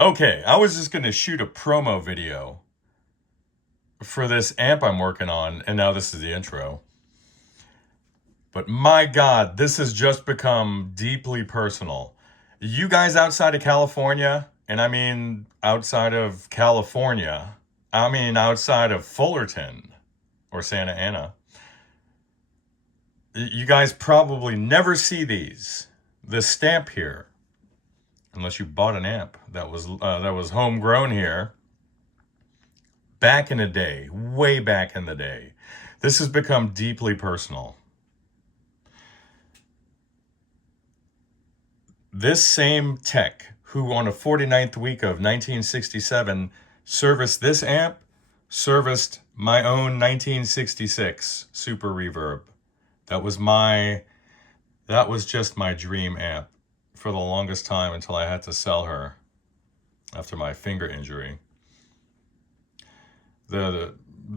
Okay, I was just going to shoot a promo video for this amp I'm working on, and now this is the intro. But my God, this has just become deeply personal. You guys outside of California, and I mean outside of California, I mean outside of Fullerton or Santa Ana, you guys probably never see these. This stamp here, unless you bought an amp that was homegrown here back in the day, way back in the day. This has become deeply personal. This same tech who on the 49th week of 1967 serviced this amp serviced my own 1966 Super Reverb. That was just my dream amp for the longest time until I had to sell her after my finger injury. The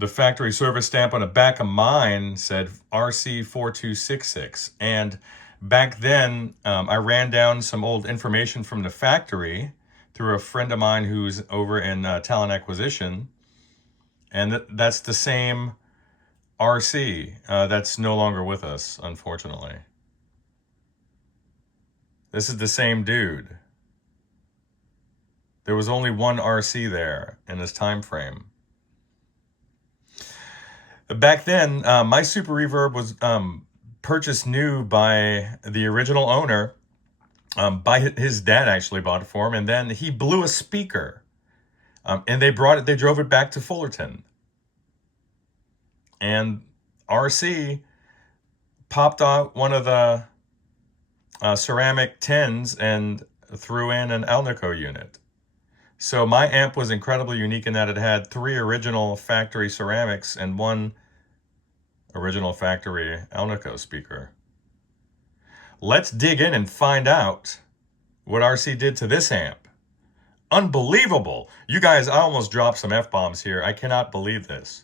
factory service stamp on the back of mine said RC4266, and back then I ran down some old information from the factory through a friend of mine who's over in talent acquisition, and that's the same RC that's no longer with us, unfortunately. This is the same dude. There was only one RC there in this time frame. Back then, my Super Reverb was purchased new by the original owner. By his dad actually bought it for him, and then he blew a speaker, and they drove it back to Fullerton. And RC popped out one of the ceramic tins and threw in an Alnico unit. So my amp was incredibly unique in that it had 3 original factory ceramics and 1 original factory Alnico speaker. Let's dig in and find out what RC did to this amp. Unbelievable. You guys, I almost dropped some F-bombs here. I cannot believe this.